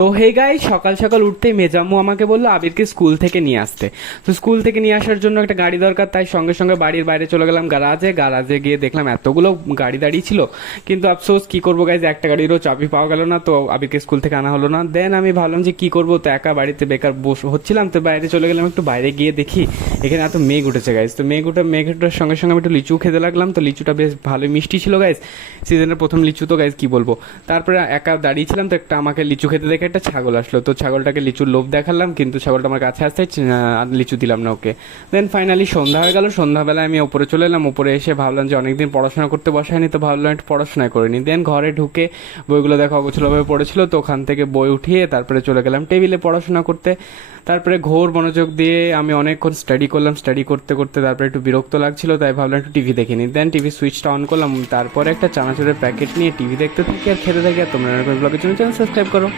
তো হে গাই, সকাল সকাল উঠতেই মেজাম্মু আমাকে বললো আবিরকে স্কুল থেকে নিয়ে আসতে। তো স্কুল থেকে নিয়ে আসার জন্য একটা গাড়ি দরকার, তাই সঙ্গে সঙ্গে বাড়ির বাইরে চলে গেলাম গারাজে গিয়ে দেখলাম এতগুলো গাড়ি দাঁড়িয়ে ছিল। কিন্তু আফসোস কি করবো গাইজ, একটা গাড়িরও চাবি পাওয়া গেল না, তো আবিরকে স্কুল থেকে আনা হলো না। দেন আমি ভাবলাম যে কি করবো, তো একা বাড়িতে বেকার হচ্ছিলাম, তো বাইরে চলে গেলাম, একটু বাইরে গিয়ে দেখি এখানে এত মেঘ উঠেছে গাইজ। তো মেঘ ওঠার সঙ্গে সঙ্গে আমি একটু লিচু খেতে লাগলাম। তো লিচুটা বেশ ভালোই মিষ্টি ছিল গাইজ, সিজনের প্রথম লিচু তো গাইজ কি বলবো। তারপরে একা দাঁড়িয়েছিলাম, তো একটা আমাকে লিচু খেতে দেখে একটা ছাগল আসলো, তো ছাগলটাকে লিচুর লোভ দেখালাম, কিন্তু ছাগলটা আমার কাছে আসতে আর লিচু দিলাম না ওকে। দেন ফাইনালি সন্ধ্যা হয়ে গেল, সন্ধ্যাবেলায় আমি ওপরে চলে এলাম। ওপরে এসে ভাবলাম যে অনেকদিন পড়াশোনা করতে বসায়নি, তো ভাবলাম একটু পড়াশোনা করিনি। দেন ঘরে ঢুকে বইগুলো দেখো অগোছালোভাবে পড়েছিল, তো ওখান থেকে বই উঠিয়ে তারপরে চলে গেলাম টেবিলে পড়াশোনা করতে। তারপরে ঘোর মনোযোগ দিয়ে আমি অনেকক্ষণ স্টাডি করলাম, স্টাডি করতে করতে তারপরে একটু বিরক্ত লাগছিল, তাই ভাবলাম একটু টিভি দেখে নিই। দেন টিভি সুইচটা অন করলাম, তারপরে একটা চানাচুরের প্যাকেট নিয়ে টিভি দেখতে থাকি আর খেতে থাকি। আর তোমরা এরকম ব্লগের জন্য চ্যানেল সাবস্ক্রাইব করো।